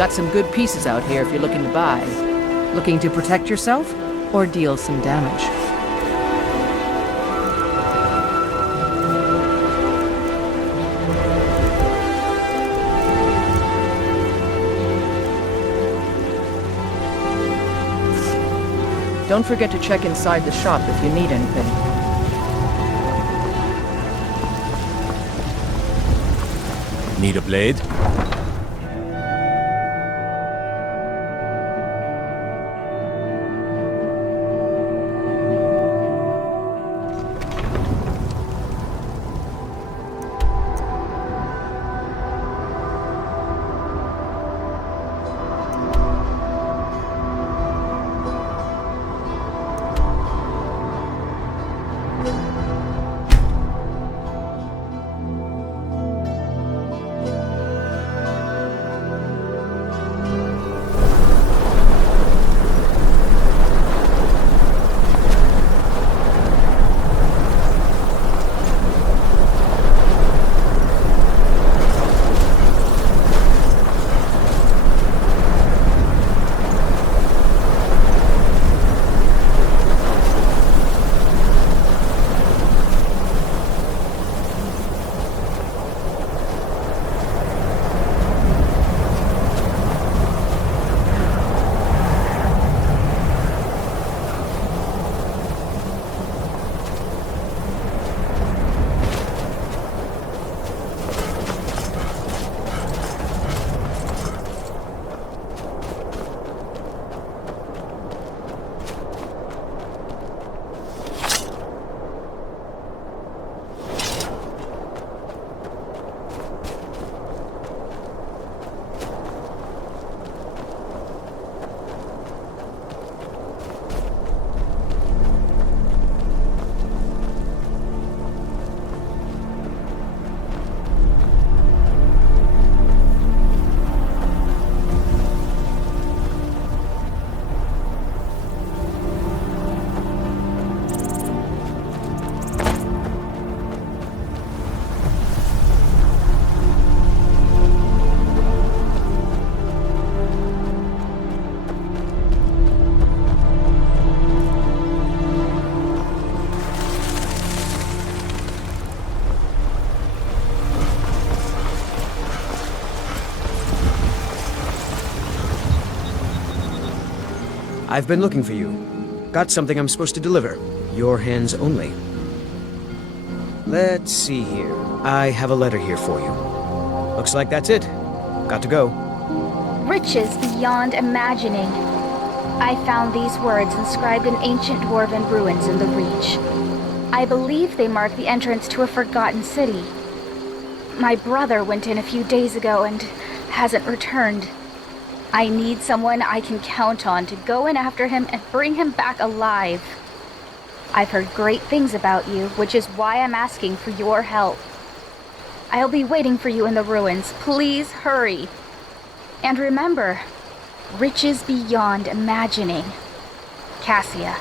Got some good pieces out here if you're looking to buy. Looking to protect yourself, or deal some damage? Don't forget to check inside the shop if you need anything. Need a blade? I've been looking for you. Got something I'm supposed to deliver. Your hands only. Let's see here. I have a letter here for you. Looks like that's it. Got to go. Riches beyond imagining. I found these words inscribed in ancient dwarven ruins in the Reach. I believe they mark the entrance to a forgotten city. My brother went in a few days ago and hasn't returned. I need someone I can count on to go in after him and bring him back alive. I've heard great things about you, which is why I'm asking for your help. I'll be waiting for you in the ruins. Please hurry. And remember, riches beyond imagining. Cassia.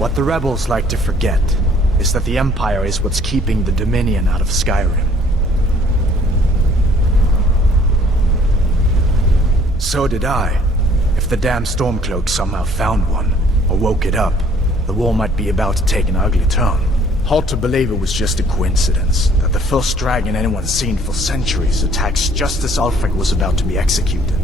What the rebels like to forget is that the Empire is what's keeping the Dominion out of Skyrim. So did I. If the damn Stormcloak somehow found one, or woke it up, the war might be about to take an ugly turn. Hard to believe it was just a coincidence, that the first dragon anyone's seen for centuries attacks just as Ulfric was about to be executed.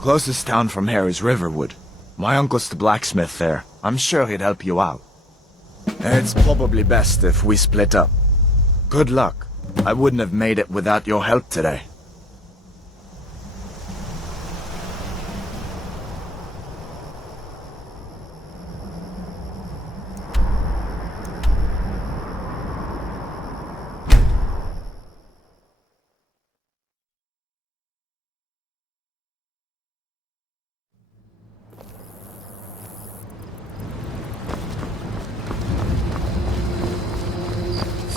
Closest town from here is Riverwood. My uncle's the blacksmith there. I'm sure he'd help you out. It's probably best if we split up. Good luck. I wouldn't have made it without your help today.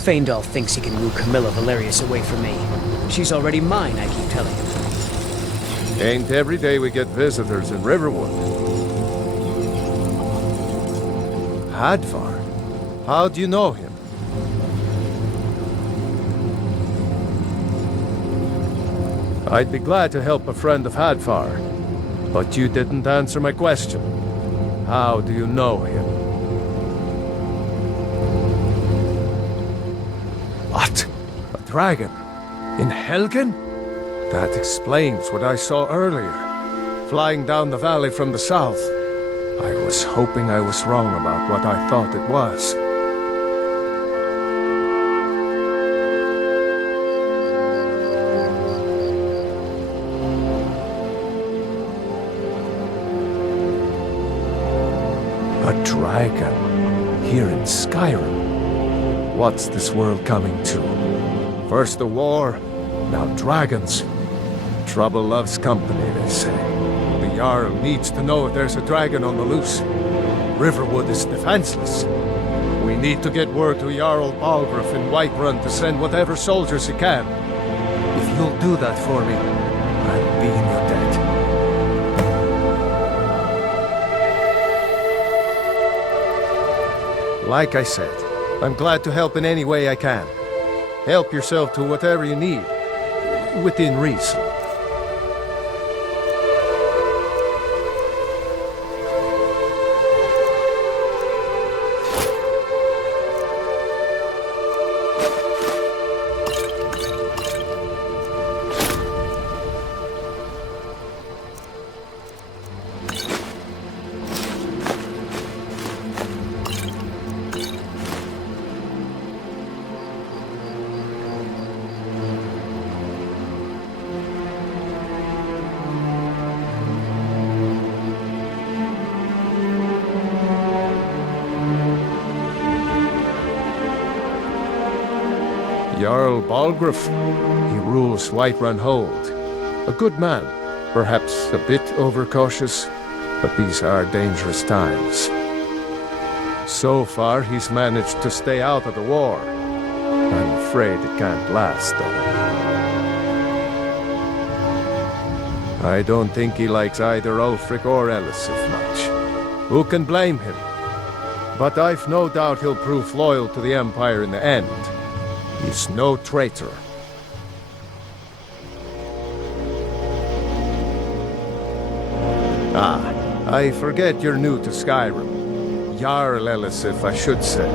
Faendal thinks he can woo Camilla Valerius away from me. She's already mine, I keep telling him. Ain't every day we get visitors in Riverwood. Hadvar? How do you know him? I'd be glad to help a friend of Hadvar, but you didn't answer my question. How do you know him? What? A dragon? In Helgen? That explains what I saw earlier. Flying down the valley from the south. I was hoping I was wrong about what I thought it was. A dragon? Here in Skyrim? What's this world coming to? First the war, now dragons. Trouble loves company, they say. The Jarl needs to know if there's a dragon on the loose. Riverwood is defenseless. We need to get word to Jarl Balgruuf in Whiterun to send whatever soldiers he can. If you'll do that for me, I'll be in your debt. Like I said, I'm glad to help in any way I can. Help yourself to whatever you need, within reason. Jarl Balgruuf. He rules Whiterun Hold. A good man, perhaps a bit overcautious, but these are dangerous times. So far, he's managed to stay out of the war. I'm afraid it can't last, though. I don't think he likes either Ulfric or Elisif much. Who can blame him? But I've no doubt he'll prove loyal to the Empire in the end. He's no traitor. Ah, I forget you're new to Skyrim. Jarl Elisif, I should say.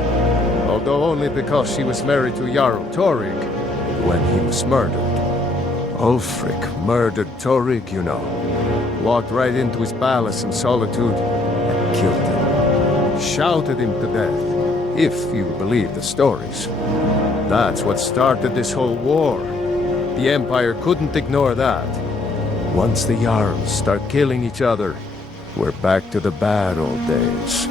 Although only because she was married to Jarl Torygg when he was murdered. Ulfric murdered Torygg, you know. Walked right into his palace in Solitude and killed him. Shouted him to death, if you believe the stories. That's what started this whole war. The Empire couldn't ignore that. Once the Jarls start killing each other, we're back to the bad old days.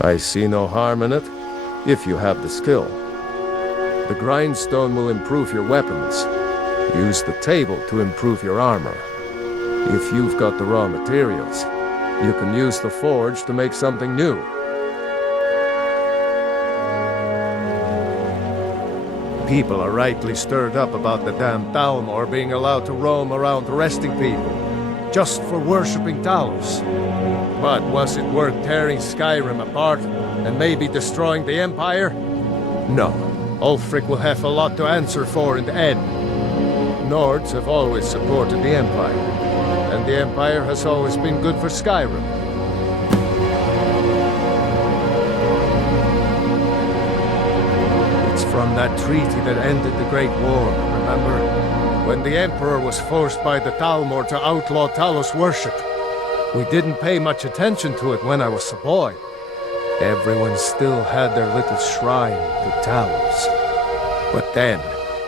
I see no harm in it, if you have the skill. The grindstone will improve your weapons. Use the table to improve your armor. If you've got the raw materials, you can use the forge to make something new. People are rightly stirred up about the damn Thalmor being allowed to roam around arresting people, just for worshipping Talos. But was it worth tearing Skyrim apart and maybe destroying the Empire? No. Ulfric will have a lot to answer for in the end. Nords have always supported the Empire, and the Empire has always been good for Skyrim. It's from that treaty that ended the Great War, remember? When the Emperor was forced by the Thalmor to outlaw Talos worship. We didn't pay much attention to it when I was a boy. Everyone still had their little shrine to Talos. But then,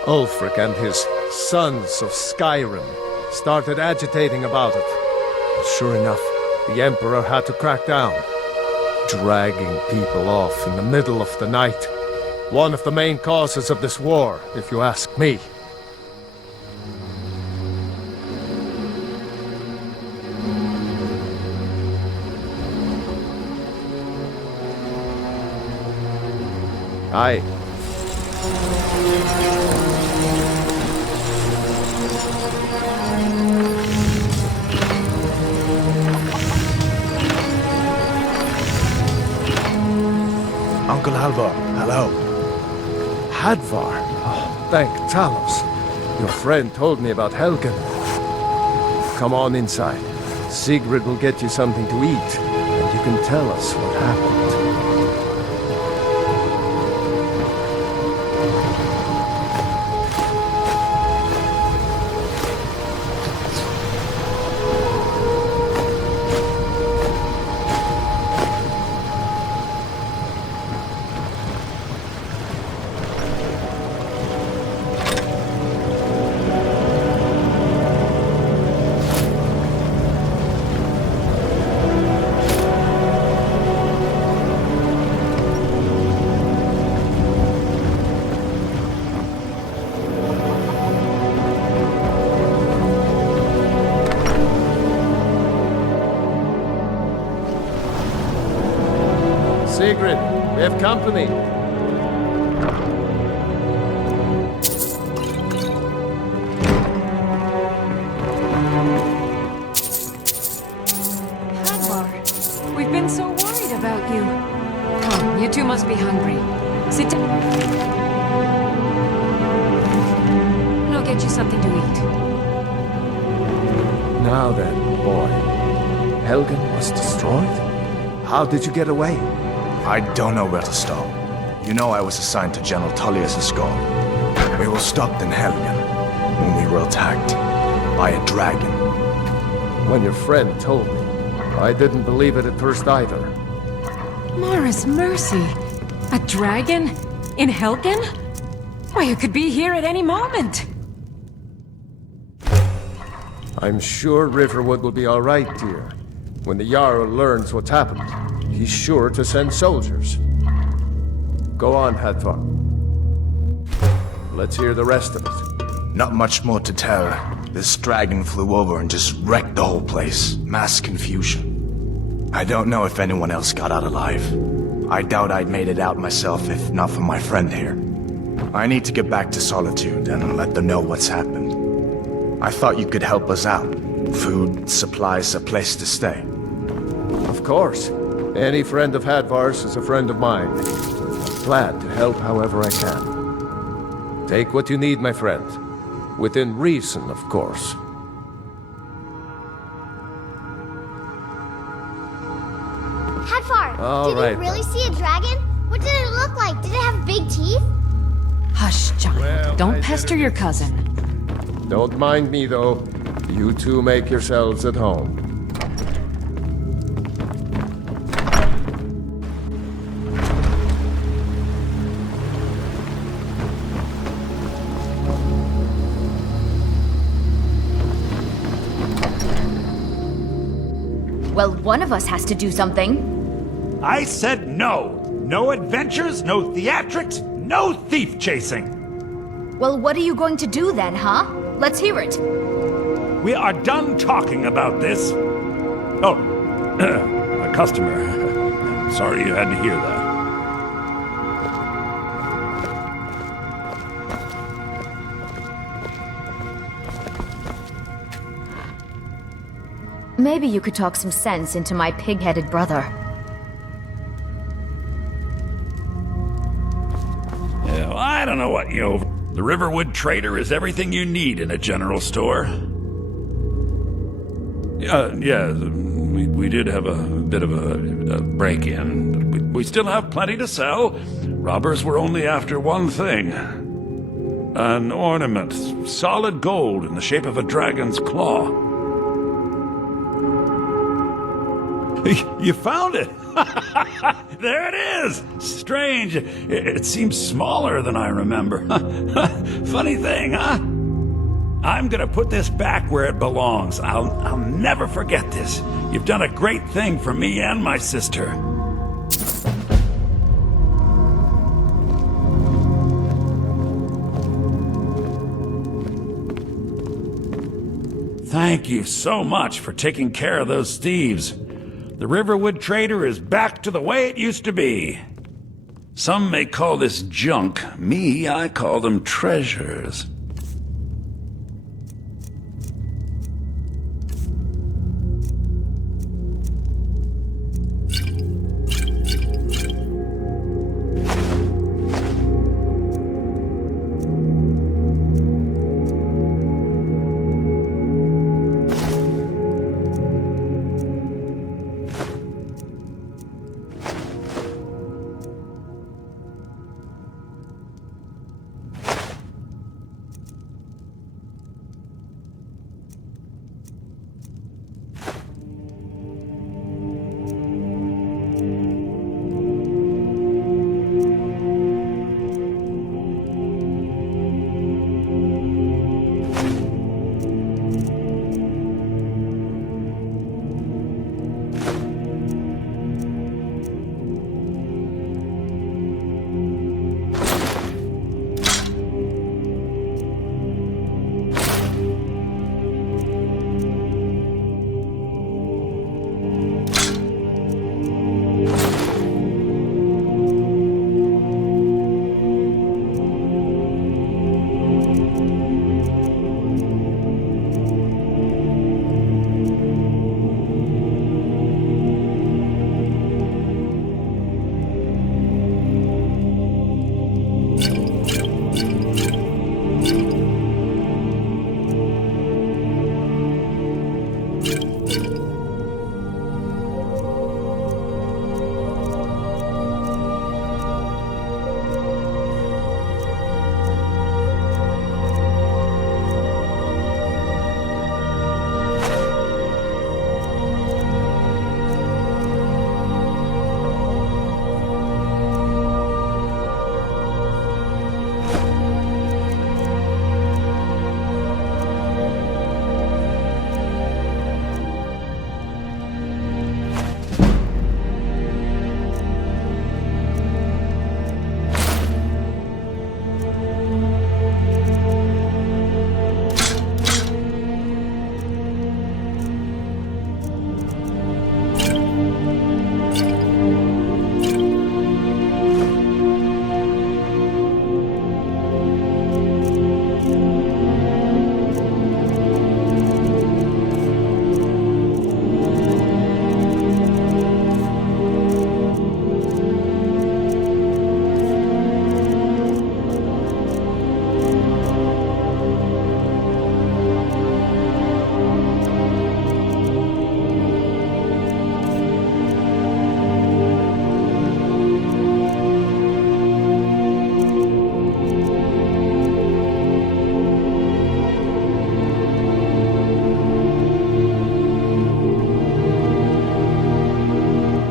Ulfric and his Sons of Skyrim started agitating about it. Sure enough, the Emperor had to crack down, dragging people off in the middle of the night. One of the main causes of this war, if you ask me. Aye. Uncle Halvar, hello. Hadvar? Oh, thank Talos. Your friend told me about Helgen. Come on inside. Sigrid will get you something to eat, and you can tell us what happened. Sigrid, we have company. Hadvar, we've been so worried about you. Come, you two must be hungry. Sit down. And I'll get you something to eat. Now then, boy. Helgen was destroyed? How did you get away? I don't know where to start. You know I was assigned to General Tullius' guard. We were stopped in Helgen when we were attacked by a dragon. When your friend told me, I didn't believe it at first either. Mara's mercy. A dragon? In Helgen? Why, you could be here at any moment. I'm sure Riverwood will be all right, dear. When the Jarl learns what's happened, he's sure to send soldiers. Go on, Hadvar. Let's hear the rest of it. Not much more to tell. This dragon flew over and just wrecked the whole place. Mass confusion. I don't know if anyone else got out alive. I doubt I'd made it out myself if not for my friend here. I need to get back to Solitude and let them know what's happened. I thought you could help us out. Food, supplies, a place to stay. Of course. Any friend of Hadvar's is a friend of mine. Glad to help however I can. Take what you need, my friend. Within reason, of course. Hadvar, All did right, you really then. see a dragon? What did it look like? Did it have big teeth? Hush, child. Well, Don't I pester didn't- your cousin. Don't mind me, though. You two make yourselves at home. Well, one of us has to do something. I said no. No adventures, no theatrics, no thief chasing. Well, what are you going to do then, huh? Let's hear it. We are done talking about this. Oh, a customer. Sorry you had to hear that. Maybe you could talk some sense into my pig-headed brother. Yeah, well, I don't know what you... The Riverwood Trader is everything you need in a general store. Yeah, we did have a bit of a break-in. But we still have plenty to sell. Robbers were only after one thing. An ornament, solid gold in the shape of a dragon's claw. You found it! There it is! Strange. It seems smaller than I remember. Funny thing, huh? I'm gonna put this back where it belongs. I'll never forget this. You've done a great thing for me and my sister. Thank you so much for taking care of those thieves. The Riverwood Trader is back to the way it used to be. Some may call this junk. Me, I call them treasures.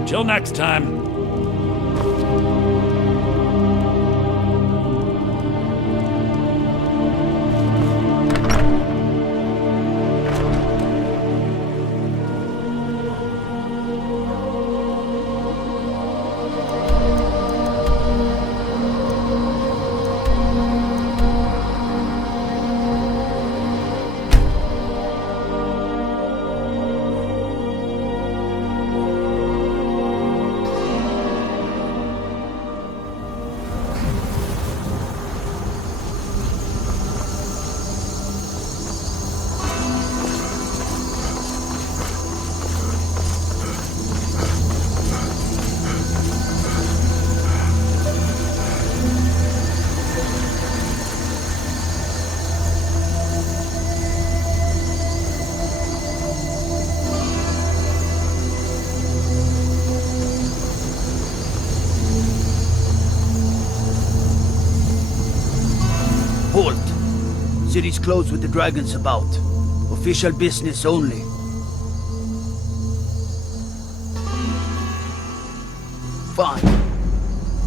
Till next time. City's closed with the dragons about. Official business only. Fine.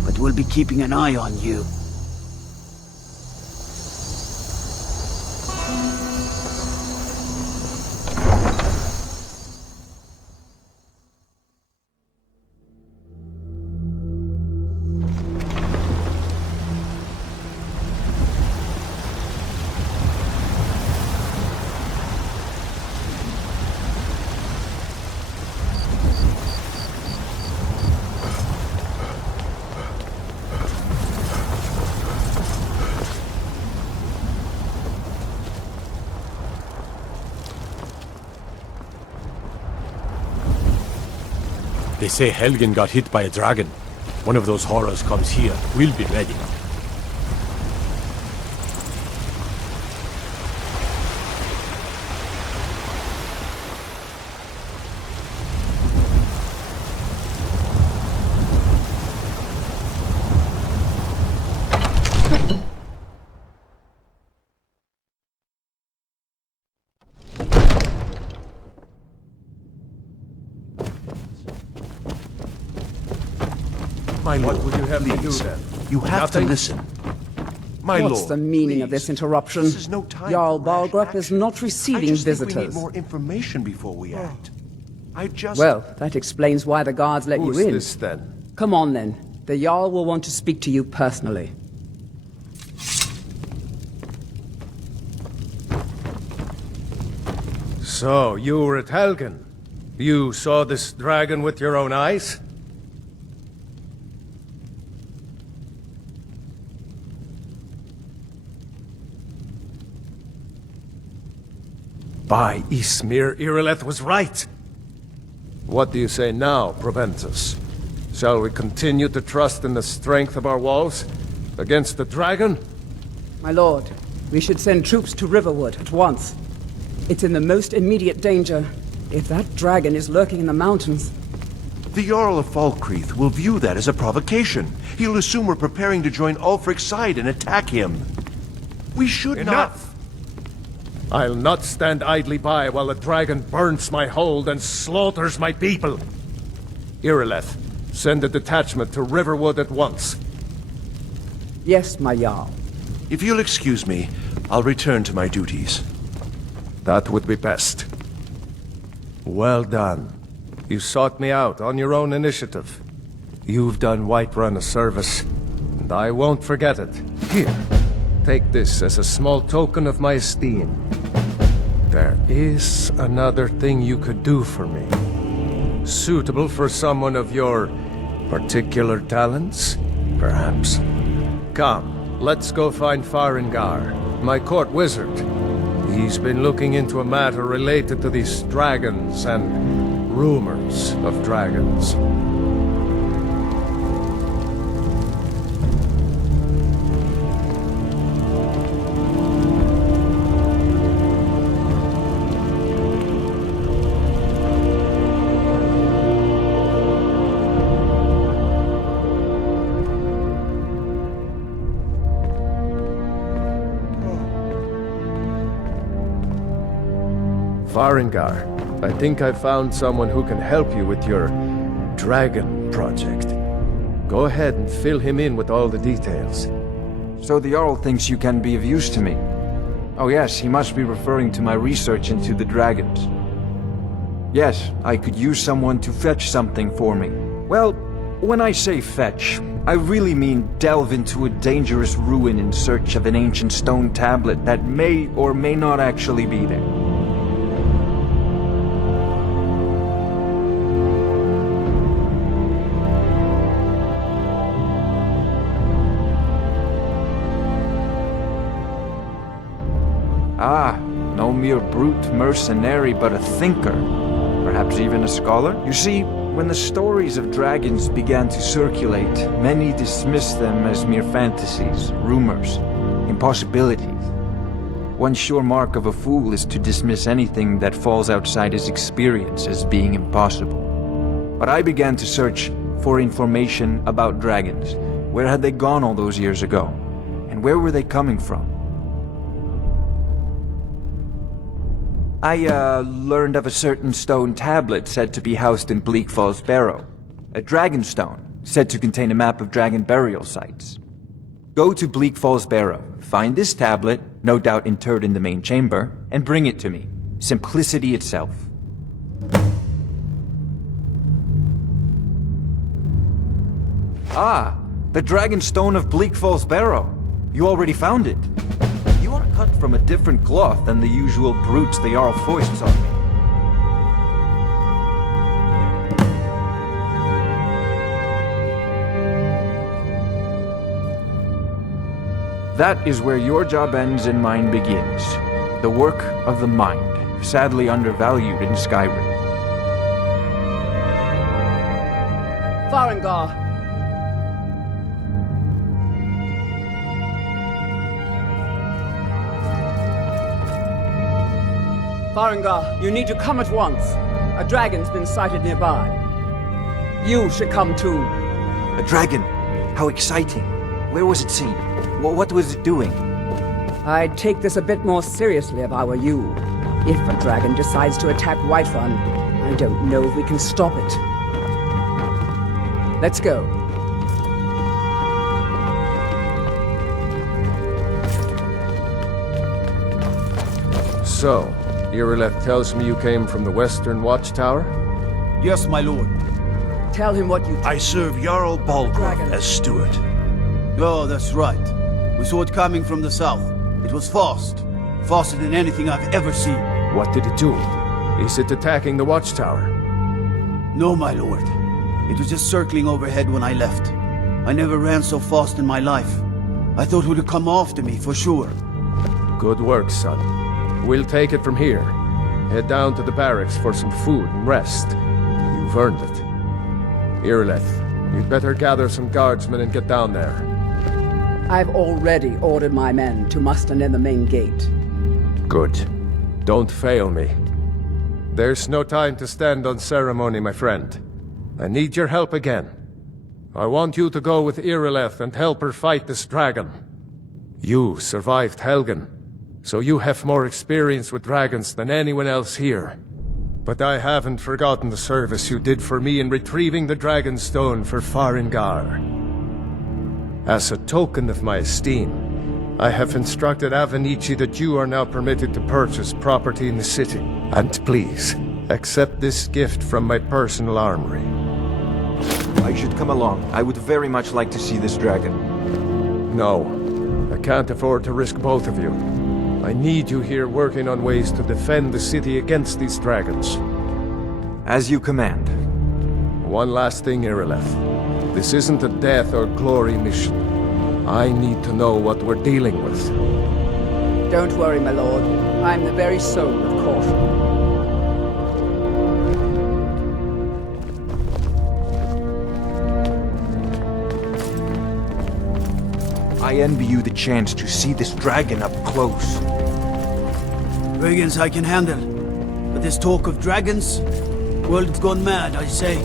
But we'll be keeping an eye on you. They say Helgen got hit by a dragon. One of those horrors comes here. We'll be ready. My lord, what would you have me do then? You have to listen. My What's lord, the meaning of this interruption? This is no time Jarl for rash Balgrup is action. not receiving I just visitors. think we need more information before we act. I just... Well, that explains why the guards let Who's you in. this then? Come on then. The Jarl will want to speak to you personally. So, you were at Helgen. You saw this dragon with your own eyes? By Ismir, Irileth was right. What do you say now, Proventus? Shall we continue to trust in the strength of our walls against the dragon? My lord, we should send troops to Riverwood at once. It's in the most immediate danger. If that dragon is lurking in the mountains... The Jarl of Falkreath will view that as a provocation. He'll assume we're preparing to join Ulfric's side and attack him. We should Enough! I'll not stand idly by while the dragon burns my hold and slaughters my people. Irileth, send a detachment to Riverwood at once. Yes, my Jarl. If you'll excuse me, I'll return to my duties. That would be best. Well done. You sought me out on your own initiative. You've done Whiterun a service, and I won't forget it. Here, take this as a small token of my esteem. There is another thing you could do for me. Suitable for someone of your particular talents, perhaps. Come, let's go find Farengar, my court wizard. He's been looking into a matter related to these dragons and rumors of dragons. Farengar, I think I found someone who can help you with your dragon project. Go ahead and fill him in with all the details. So the Jarl thinks you can be of use to me. Oh yes, he must be referring to my research into the dragons. Yes, I could use someone to fetch something for me. Well, when I say fetch, I really mean delve into a dangerous ruin in search of an ancient stone tablet that may or may not actually be there. Ah, no mere brute mercenary, but a thinker. Perhaps even a scholar? You see, when the stories of dragons began to circulate, many dismissed them as mere fantasies, rumors, impossibilities. One sure mark of a fool is to dismiss anything that falls outside his experience as being impossible. But I began to search for information about dragons. Where had they gone all those years ago? And where were they coming from? I learned of a certain stone tablet said to be housed in Bleak Falls Barrow. A dragon stone, said to contain a map of dragon burial sites. Go to Bleak Falls Barrow, find this tablet, no doubt interred in the main chamber, and bring it to me. Simplicity itself. Ah, the dragon stone of Bleak Falls Barrow. You already found it. You are cut from a different cloth than the usual brutes the Jarl foists on me. That is where your job ends and mine begins. The work of the mind, sadly undervalued in Skyrim. Farengar! Farengar, you need to come at once. A dragon's been sighted nearby. You should come too. A dragon? How exciting. Where was it seen? What was it doing? I'd take this a bit more seriously if I were you. If a dragon decides to attack Whiterun, I don't know if we can stop it. Let's go. So, Irileth tells me you came from the Western Watchtower? Yes, my lord. Tell him what you... I serve Jarl Balgruuf as steward. Oh, that's right. We saw it coming from the south. It was fast. Faster than anything I've ever seen. What did it do? Is it attacking the Watchtower? No, my lord. It was just circling overhead when I left. I never ran so fast in my life. I thought it would come after me, for sure. Good work, son. We'll take it from here. Head down to the barracks for some food and rest. You've earned it. Irileth, you'd better gather some guardsmen and get down there. I've already ordered my men to muster near the main gate. Good. Don't fail me. There's no time to stand on ceremony, my friend. I need your help again. I want you to go with Irileth and help her fight this dragon. You survived Helgen, so you have more experience with dragons than anyone else here. But I haven't forgotten the service you did for me in retrieving the Dragon Stone for Farengar. As a token of my esteem, I have instructed Avenici that you are now permitted to purchase property in the city. And please, accept this gift from my personal armory. I should come along. I would very much like to see this dragon. No, I can't afford to risk both of you. I need you here working on ways to defend the city against these dragons. As you command. One last thing, Irileth. This isn't a death or glory mission. I need to know what we're dealing with. Don't worry, my lord. I'm the very soul of caution. I envy you the chance to see this dragon up close. Dragons I can handle. But this talk of dragons? World's gone mad, I say.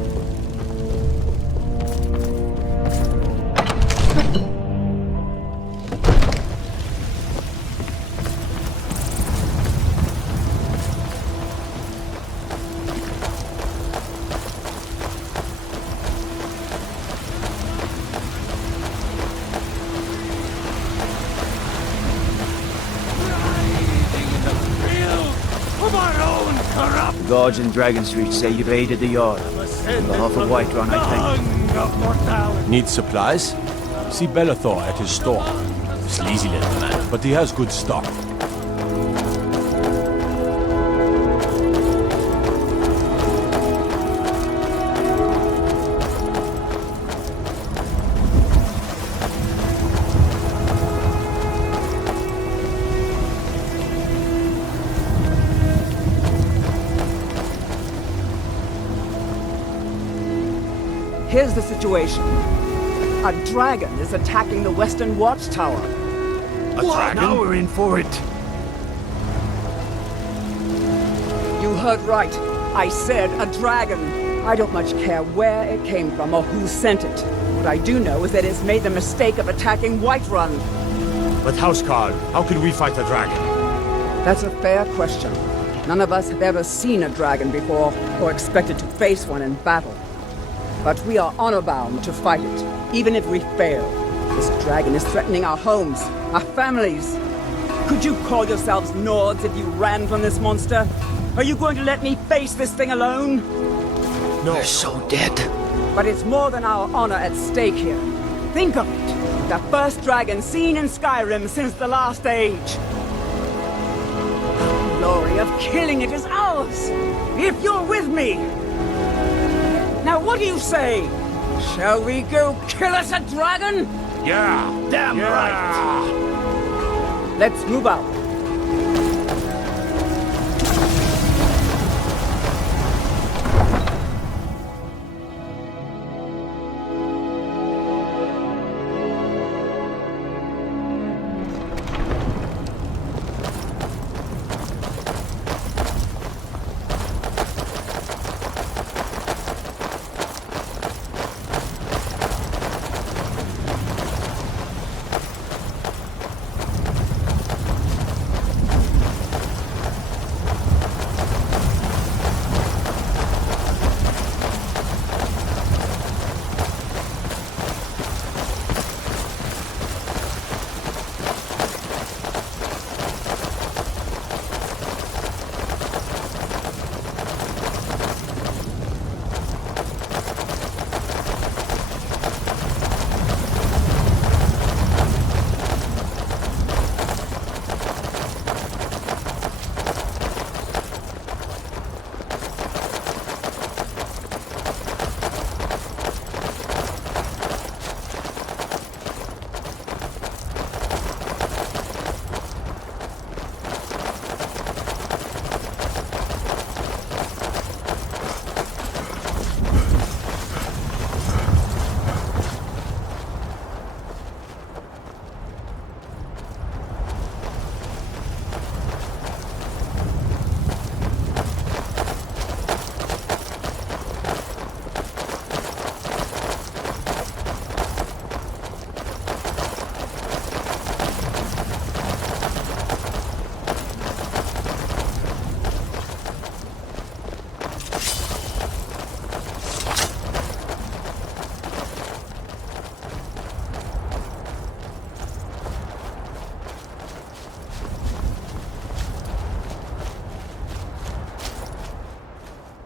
The guards in Dragon Street say you've aided the Jarl. On behalf of Whiterun, I thank you. Need supplies? See Bellathor at his store. Sleazy little man, but he has good stock. Here's the situation. A dragon is attacking the Western Watchtower. A dragon? Now we're in for it. You heard right. I said a dragon. I don't much care where it came from or who sent it. What I do know is that it's made the mistake of attacking Whiterun. But Housecarl, how can we fight a dragon? That's a fair question. None of us have ever seen a dragon before, or expected to face one in battle. But we are honor-bound to fight it, even if we fail. This dragon is threatening our homes, our families. Could you call yourselves Nords if you ran from this monster? Are you going to let me face this thing alone? No. We're so dead. But it's more than our honor at stake here. Think of it. The first dragon seen in Skyrim since the last age. The glory of killing it is ours, if you're with me. Now what do you say? Shall we go kill us a dragon? Yeah, damn right. Let's move out.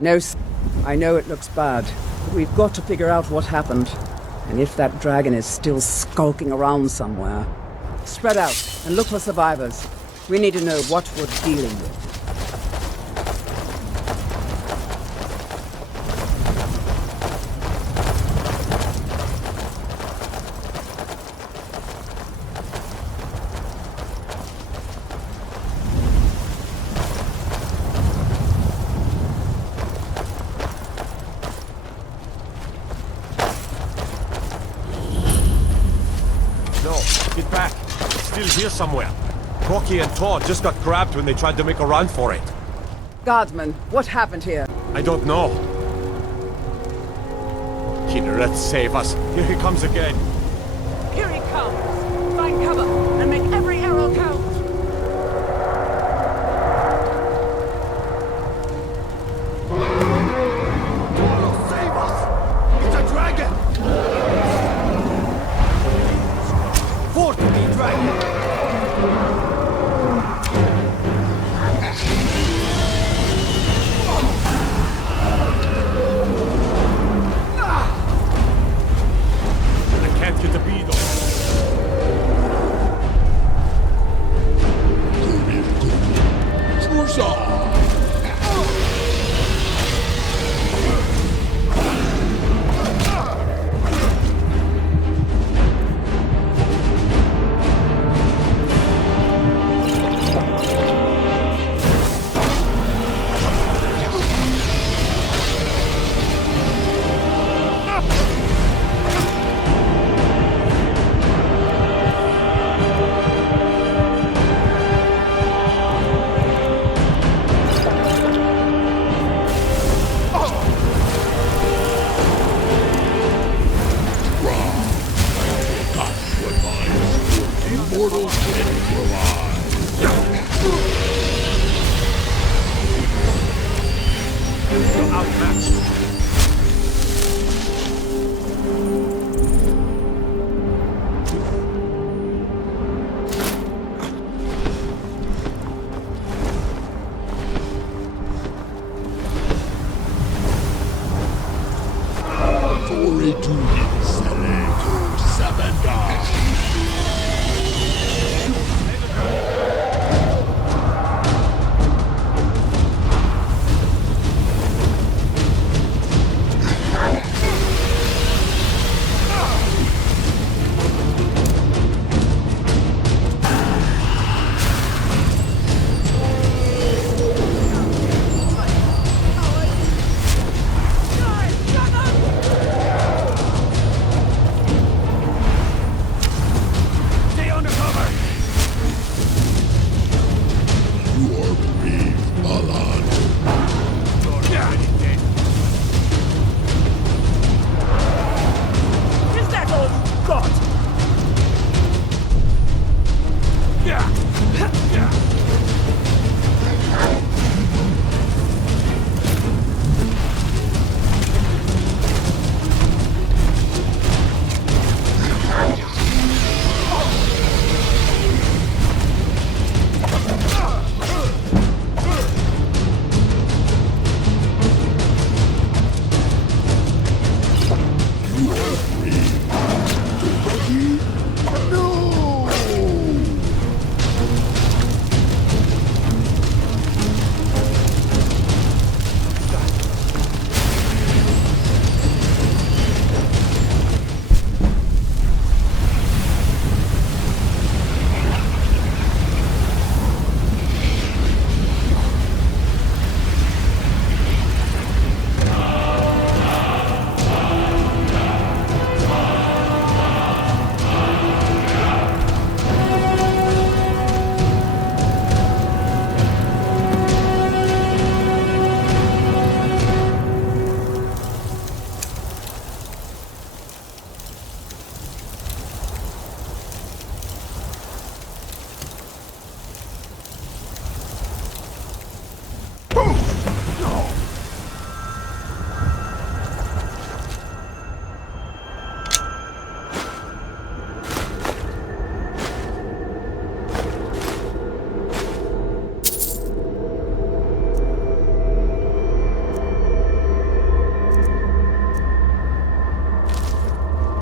No, I know it looks bad. But we've got to figure out what happened. And if that dragon is still skulking around somewhere. Spread out and look for survivors. We need to know what we're dealing with. Get back. It's still here somewhere. Rocky and Todd just got grabbed when they tried to make a run for it. Guardsman, what happened here? I don't know. Kynareth, save us. Here he comes again. Here he comes! Find cover and make every arrow count! Save us! It's a dragon! For to be dragon! Get the bead on.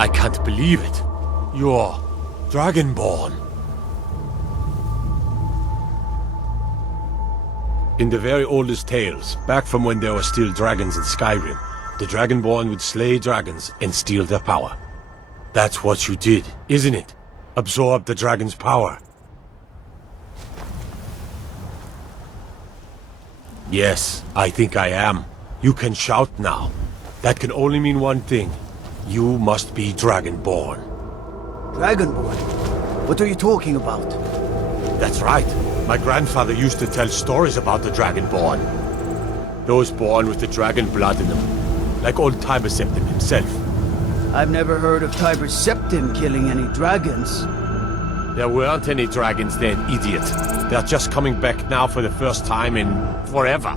I can't believe it. You're Dragonborn. In the very oldest tales, back from when there were still dragons in Skyrim, the Dragonborn would slay dragons and steal their power. That's what you did, isn't it? Absorb the dragon's power. Yes, I think I am. You can shout now. That can only mean one thing. You must be Dragonborn. Dragonborn? What are you talking about? That's right. My grandfather used to tell stories about the Dragonborn. Those born with the dragon blood in them. Like old Tiber Septim himself. I've never heard of Tiber Septim killing any dragons. There weren't any dragons then, idiot. They're just coming back now for the first time in forever.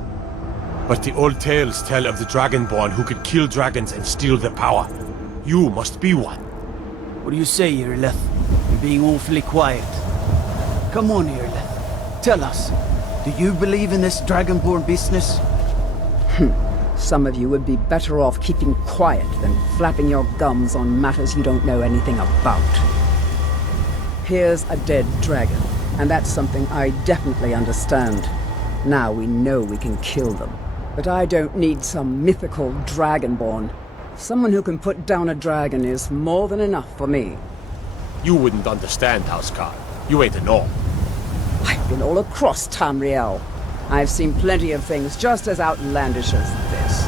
But the old tales tell of the Dragonborn who could kill dragons and steal their power. You must be one. What do you say, Irileth? You're being awfully quiet. Come on, Irileth. Tell us. Do you believe in this Dragonborn business? Some of you would be better off keeping quiet than flapping your gums on matters you don't know anything about. Here's a dead dragon, and that's something I definitely understand. Now we know we can kill them. But I don't need some mythical Dragonborn. Someone who can put down a dragon is more than enough for me. You wouldn't understand, Uskada. You ain't a gnome. I've been all across Tamriel. I've seen plenty of things just as outlandish as this.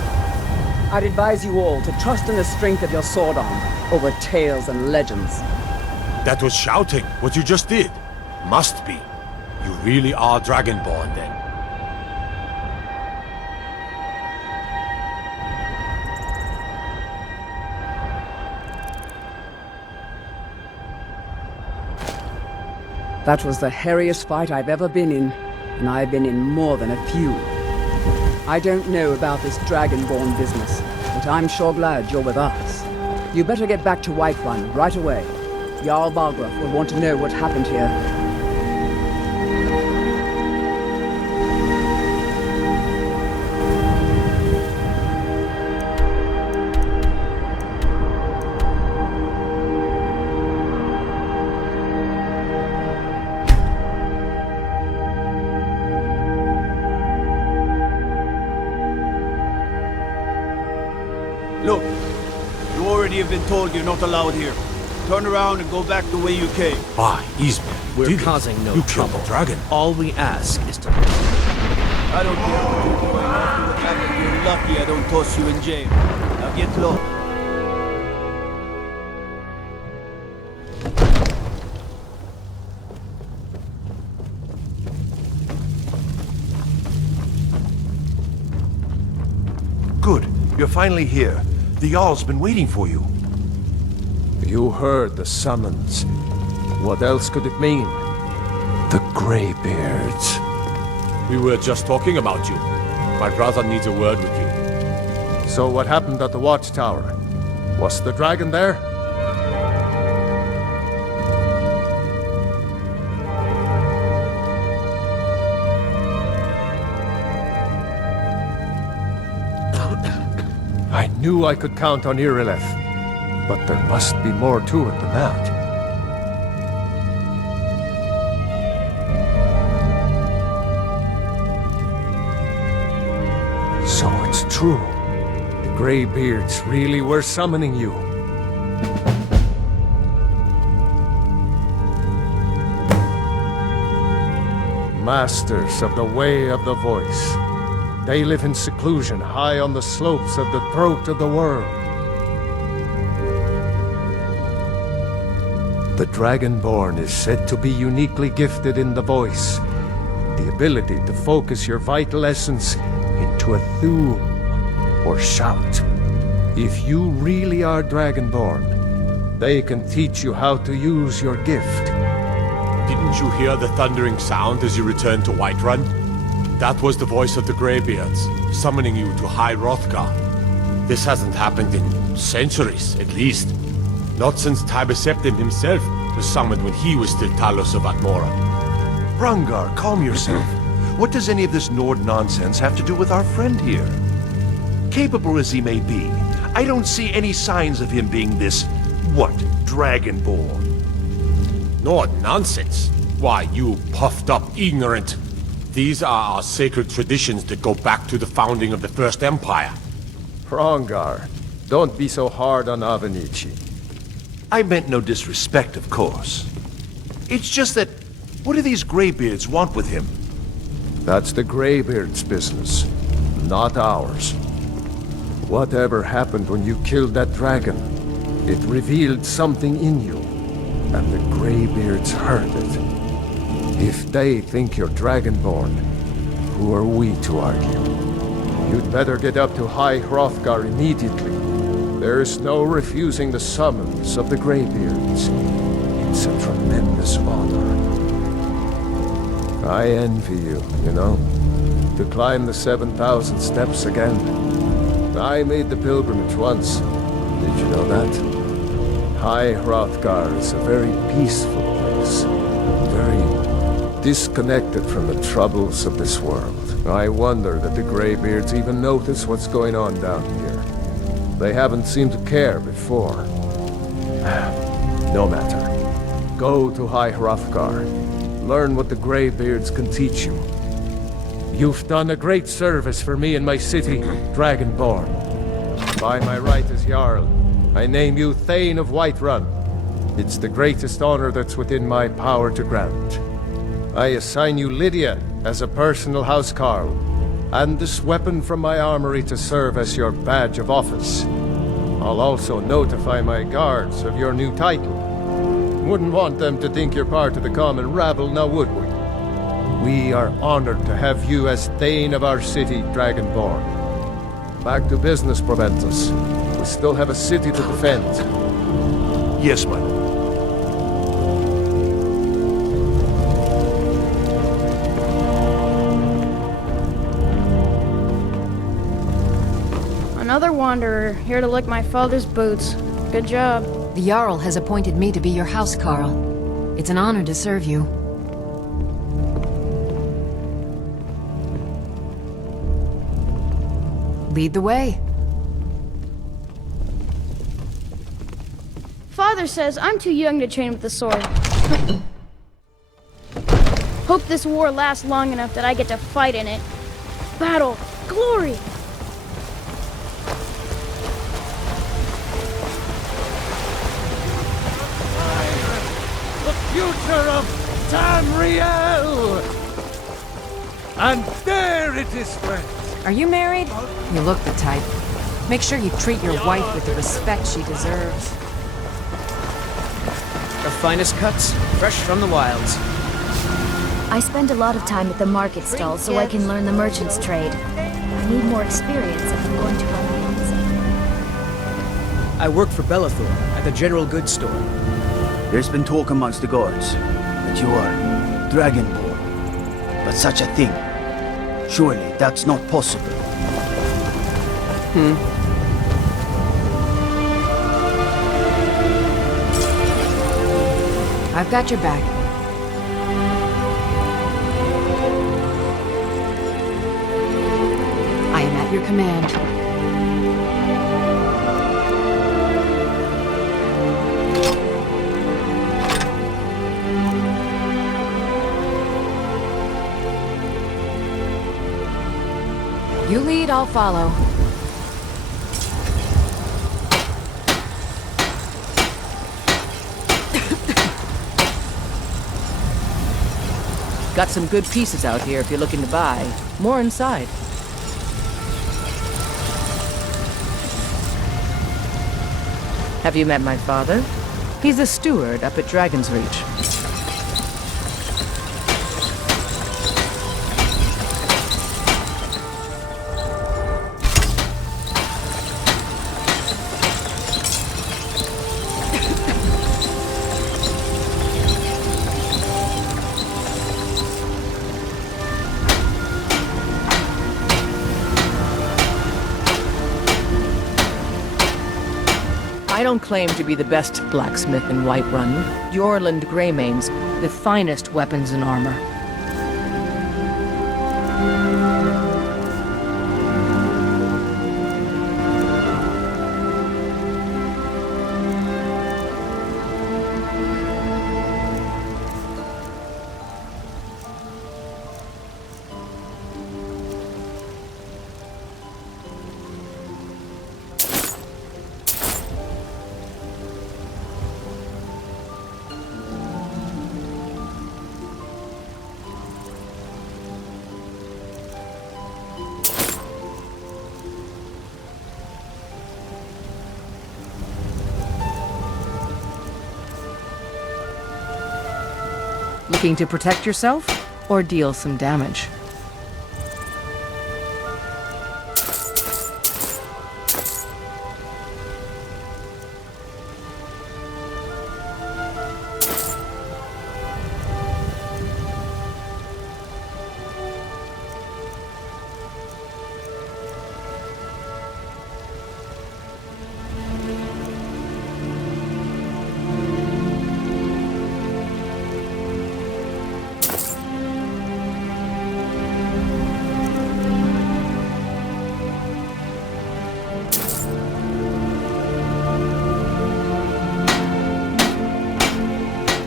I'd advise you all to trust in the strength of your sword arm over tales and legends. That was shouting, what you just did. Must be. You really are Dragonborn, then. That was the hairiest fight I've ever been in, and I've been in more than a few. I don't know about this Dragonborn business, but I'm sure glad you're with us. You better get back to Whiterun right away. Jarl Balgruuf will want to know what happened here. Look, you already have been told you're not allowed here. Turn around and go back the way you came. Why, Eastman? We're causing no trouble. Dragon. All we ask is to... I don't care what you do. After what happened, you're lucky I don't toss you in jail. Now get low. Good. You're finally here. The Jarl's been waiting for you. You heard the summons. What else could it mean? The Greybeards. We were just talking about you. My brother needs a word with you. So what happened at the watchtower? Was the dragon there? I knew I could count on Irileth, but there must be more to it than that. So it's true. The Greybeards really were summoning you. Masters of the Way of the Voice. They live in seclusion high on the slopes of the throat of the world. The Dragonborn is said to be uniquely gifted in the voice. The ability to focus your vital essence into a thum or shout. If you really are Dragonborn, they can teach you how to use your gift. Didn't you hear the thundering sound as you returned to Whiterun? That was the voice of the Greybeards, summoning you to High Hrothgar. This hasn't happened in centuries, at least. Not since Tiber Septim himself was summoned when he was still Talos of Atmora. Rangar, calm yourself. What does any of this Nord nonsense have to do with our friend here? Capable as he may be, I don't see any signs of him being this What? Dragonborn? No nonsense. Why, you puffed up ignorant. These are our sacred traditions that go back to the founding of the First Empire. Hrongar, don't be so hard on Avenici. I meant no disrespect, of course. It's just that, what do these Greybeards want with him? That's the Greybeard's business, not ours. Whatever happened when you killed that dragon, it revealed something in you, and the Greybeards heard it. If they think you're Dragonborn, who are we to argue? You'd better get up to High Hrothgar immediately. There's no refusing the summons of the Greybeards. It's a tremendous honor. I envy you, you know? To climb the 7,000 steps again. I made the pilgrimage once. Did you know that? High Hrothgar is a very peaceful place. Very disconnected from the troubles of this world. I wonder that the Greybeards even notice what's going on down here. They haven't seemed to care before. No matter. Go to High Hrothgar. Learn what the Greybeards can teach you. You've done a great service for me and my city, Dragonborn. By my right as Jarl, I name you Thane of Whiterun. It's the greatest honor that's within my power to grant. I assign you Lydia as a personal housecarl, and this weapon from my armory to serve as your badge of office. I'll also notify my guards of your new title. Wouldn't want them to think you're part of the common rabble, now would we? We are honored to have you as Thane of our city, Dragonborn. Back to business, Proventus. We still have a city to defend. Yes, my lord. Another wanderer, here to lick my father's boots. Good job. The Jarl has appointed me to be your housecarl. It's an honor to serve you. Lead the way. Father says I'm too young to train with the sword. Hope this war lasts long enough that I get to fight in it. Battle! Glory! The future of Tamriel! And there it is, friends! Are you married? You look the type. Make sure you treat your wife with the respect she deserves. The finest cuts, fresh from the wilds. I spend a lot of time at the market stall so I can learn the merchant's trade. I need more experience if I'm going to run my own city. I work for Bellathor at the general goods store. There's been talk amongst the guards that you are Dragonborn. But such a thing, surely that's not possible. I've got your back. I am at your command. You lead, I'll follow. Got some good pieces out here if you're looking to buy. More inside. Have you met my father? He's a steward up at Dragon's Reach. I don't claim to be the best blacksmith in Whiterun. Jorland Greymane's the finest weapons and armor. Looking to protect yourself or deal some damage?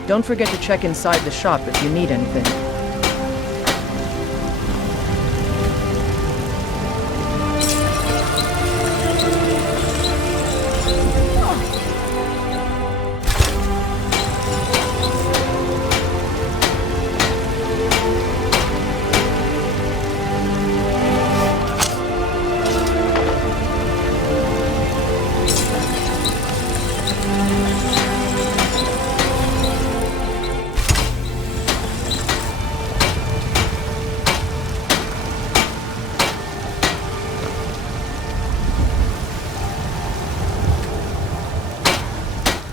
Don't forget to check inside the shop if you need anything.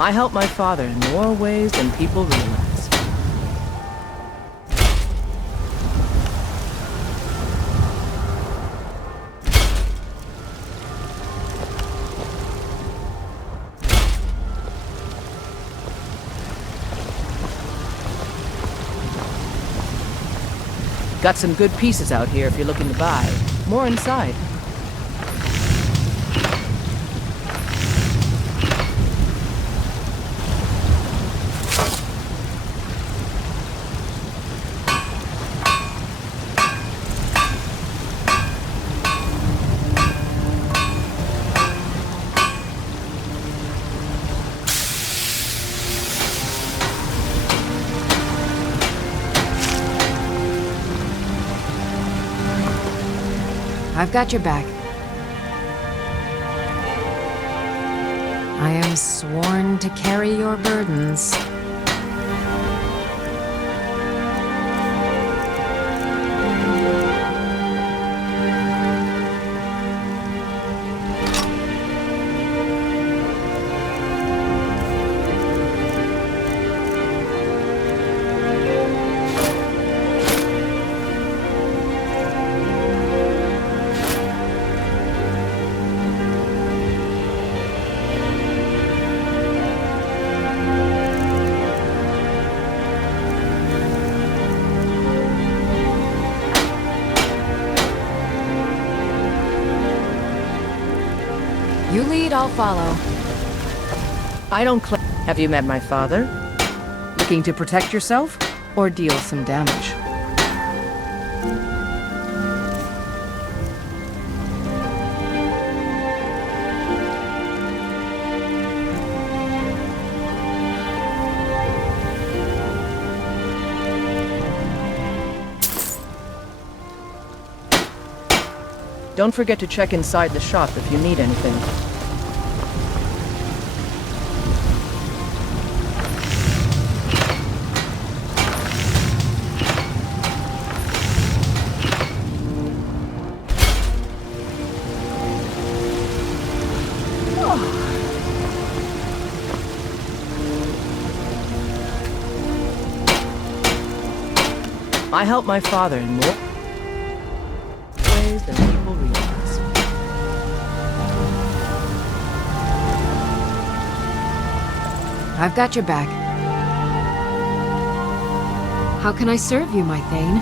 I help my father in more ways than people realize. Got some good pieces out here if you're looking to buy. More inside. I've got your back. I am sworn to carry your burdens. You lead, I'll follow. I don't claim. Have you met my father? Looking to protect yourself or deal some damage? Don't forget to check inside the shop if you need anything. I help my father in more ways than people realize. I've got your back. How can I serve you, my Thane?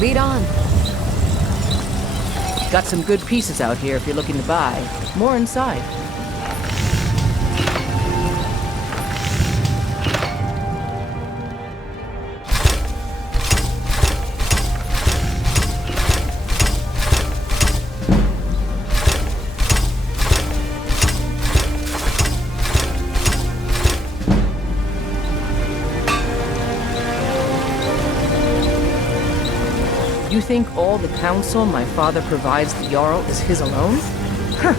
Lead on. Got some good pieces out here if you're looking to buy. More inside. You think all the counsel my father provides the Jarl is his alone? Huh.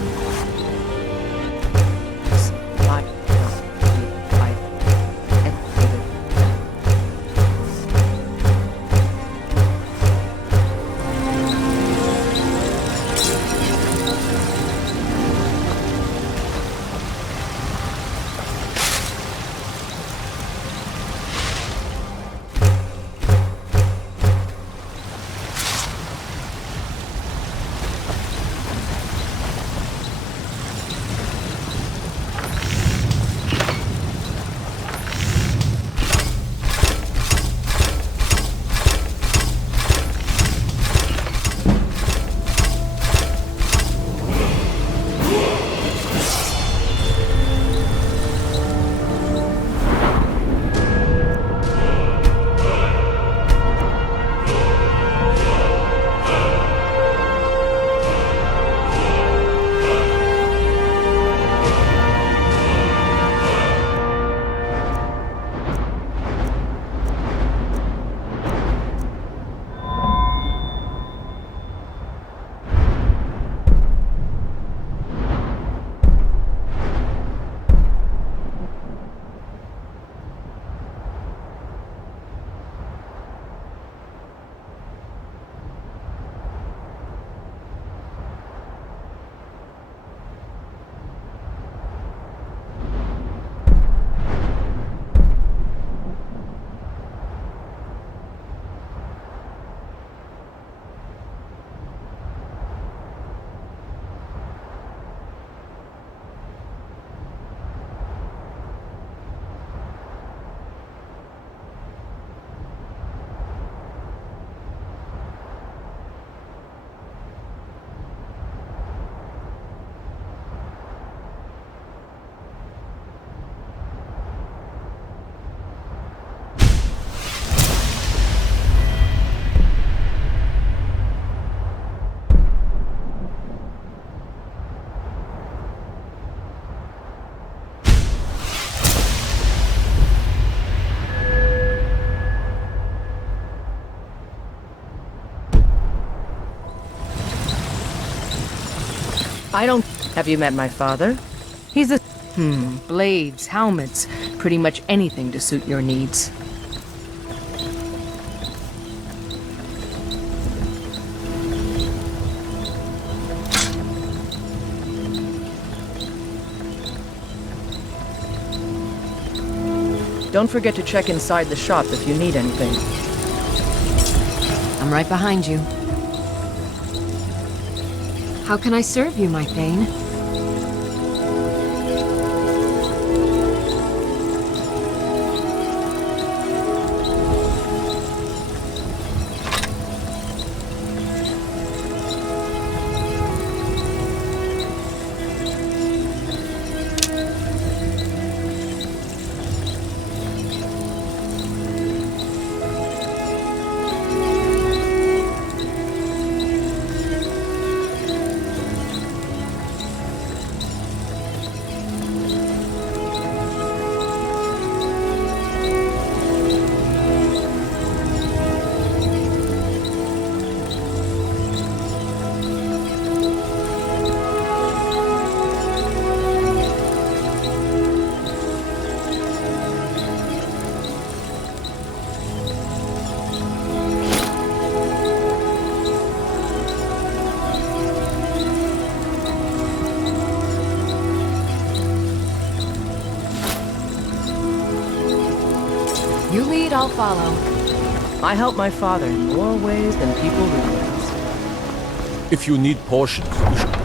I don't... Have you met my father? He's a... blades, helmets, pretty much anything to suit your needs. Don't forget to check inside the shop if you need anything. I'm right behind you. How can I serve you, my Thane? You lead, I'll follow. I help my father in more ways than people realize. If you need potions, you should...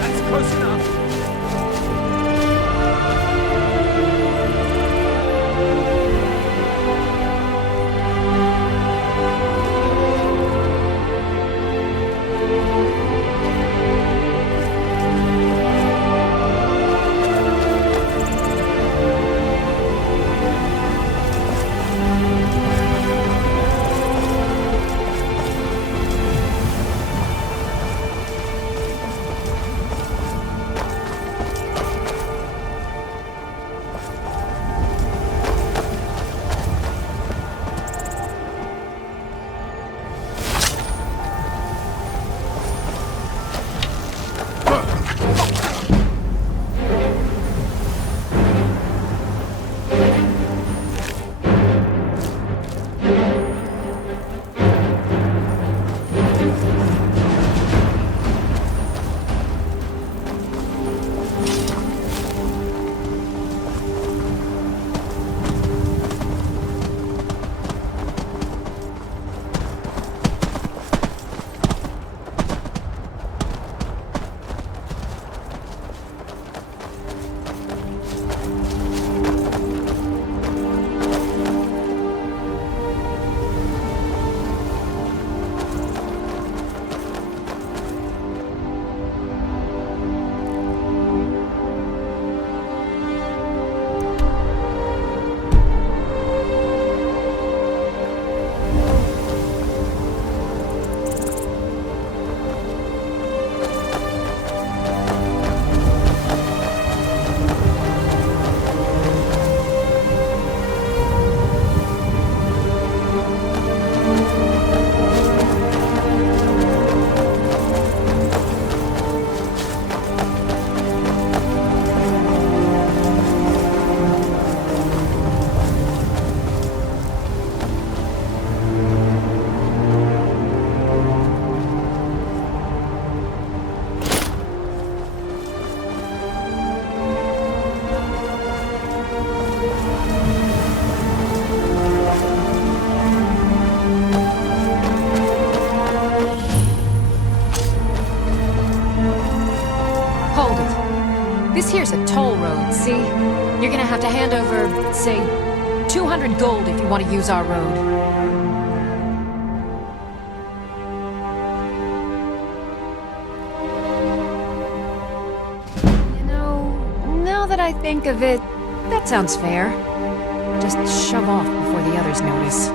That's close enough. This here's a toll road, see? You're gonna have to hand over, say, 200 gold if you want to use our road. You know, now that I think of it, that sounds fair. Just shove off before the others notice.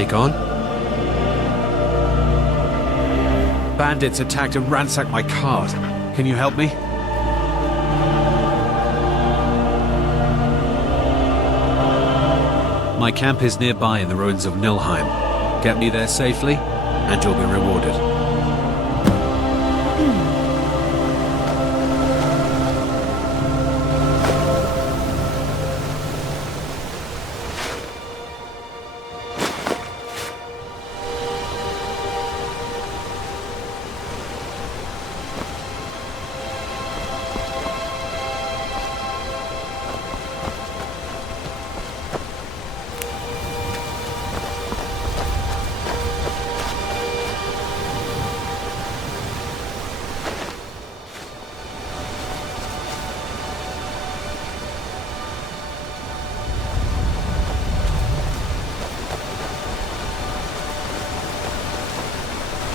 they gone? Bandits attacked and ransacked my cart. Can you help me? My camp is nearby in the ruins of Nilheim. Get me there safely, and you'll be rewarded.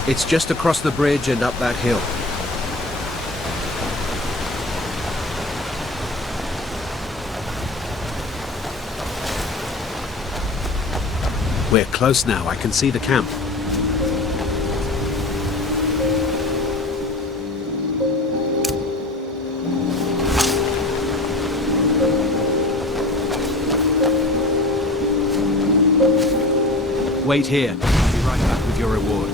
It's just across the bridge and up that hill. We're close now. I can see the camp. Wait here. I'll be right back with your reward.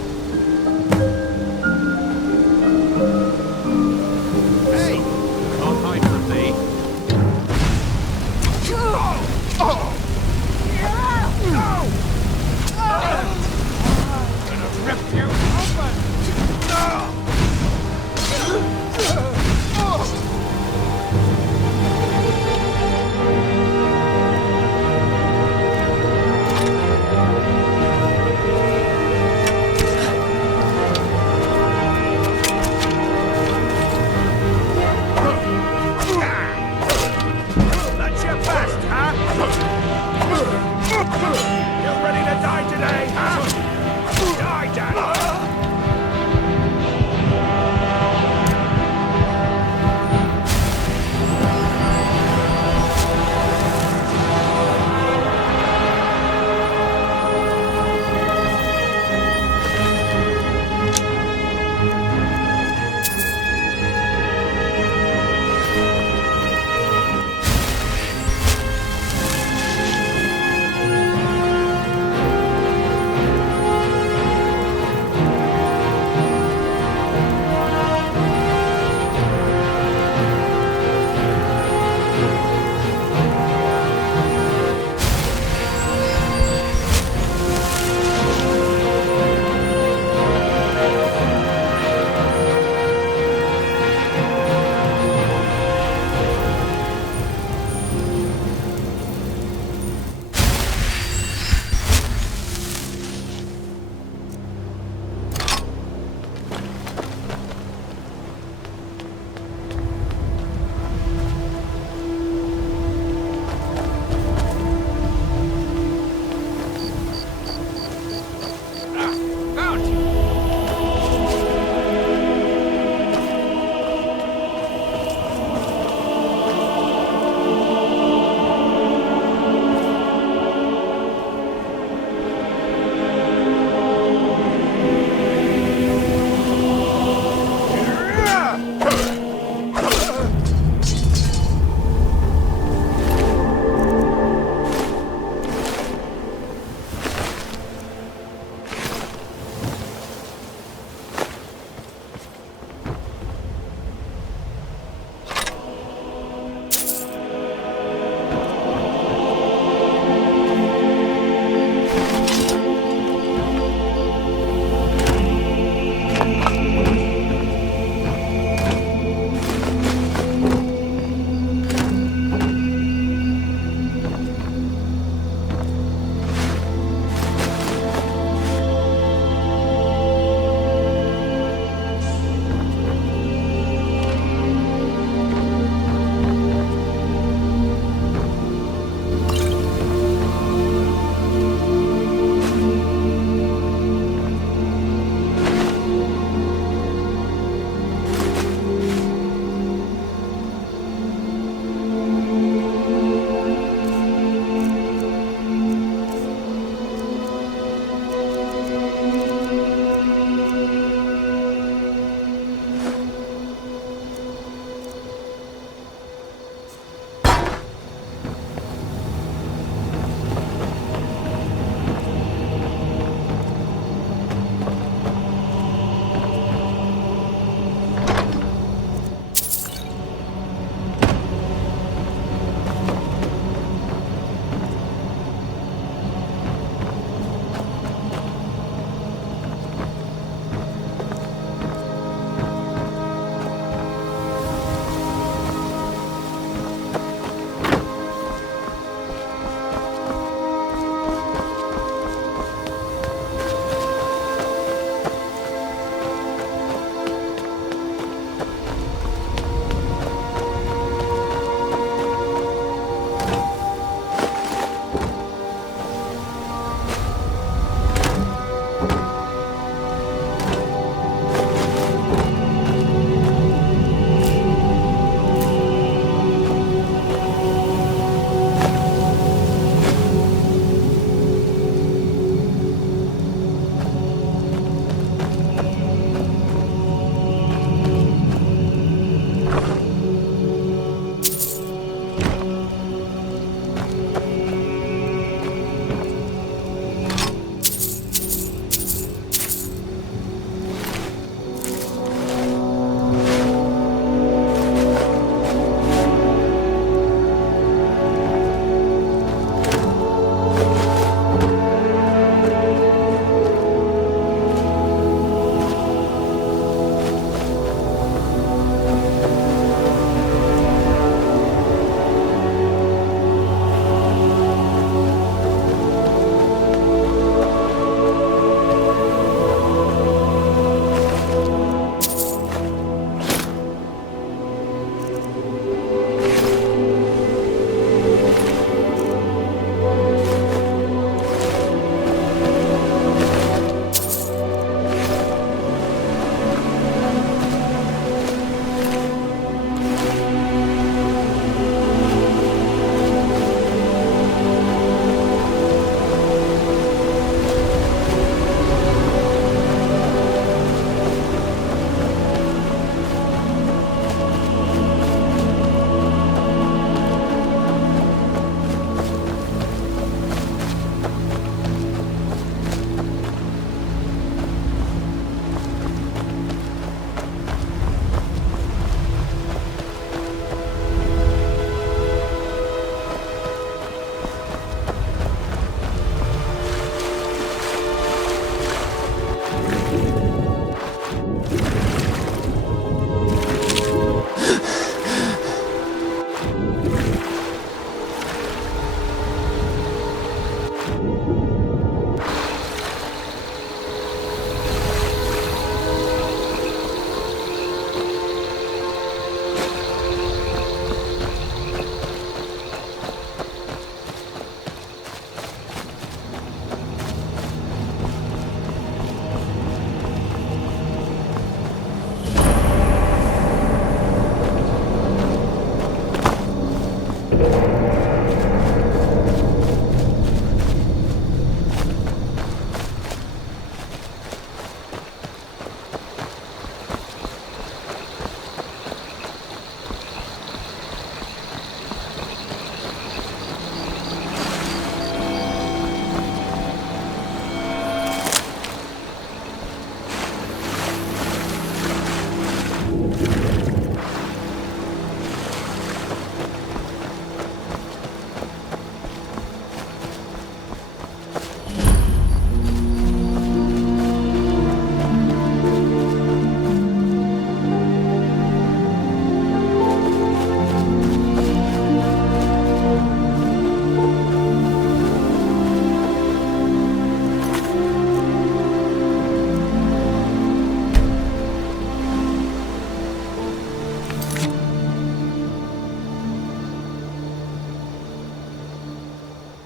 Hey! Can't hide from me. Gonna rip you open! That's your best, huh? You ready to die today, huh?